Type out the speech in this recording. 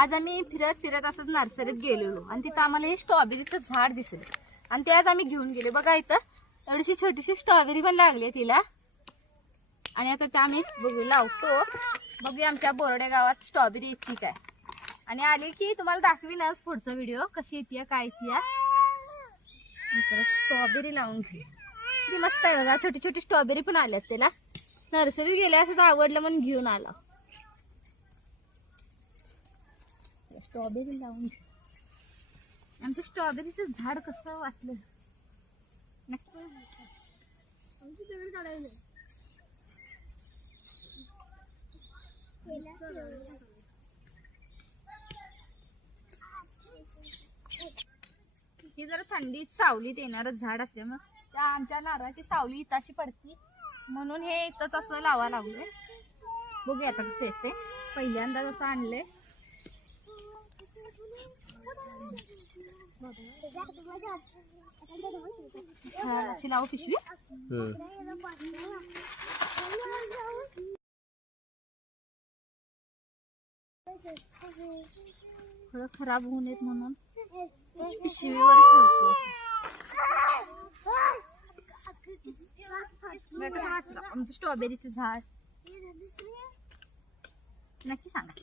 आज आम्ही फिरत फिरत असंच नर्सरीत गेलेलो आणि तिथं आम्हाला हे स्ट्रॉबेरीचं झाड दिसलं आणि ते आज आम्ही घेऊन गेले. बघा इथं एवढीशी छोटीशी स्ट्रॉबेरी पण लागली तिला आणि आता ते आम्ही बघू लावतो. बघूया आमच्या बोर्डे गावात स्ट्रॉबेरी येते काय आणि आली की तुम्हाला दाखवीनच पुढचा व्हिडिओ कशी येते काय येते. स्ट्रॉबेरी लावून घेऊ. ती मस्त आहे बघा, छोटी छोटी स्ट्रॉबेरी पण आल्यात त्याला. नर्सरीत गेल्या असं आवडलं म्हणून घेऊन आला. स्ट्रॉबेरी लावून घेऊ. आमचं स्ट्रॉबेरीचं झाड कसं वाटलं ही जरा थंडीत सावलीत येणारच झाड असल्यामुळे त्या आमच्या नारळाची सावली इथं अशी पडती म्हणून हे इथंच असं लावा लागलोय. बघूया आता कसं येते. पहिल्यांदा जसं आणलंय अशी लावू पिशवी. थोडं खराब होऊ नयेत म्हणून पिशवीवर ठेवतो. कसं वाटलं आमचं स्ट्रॉबेरीचं झाड नक्की सांगा.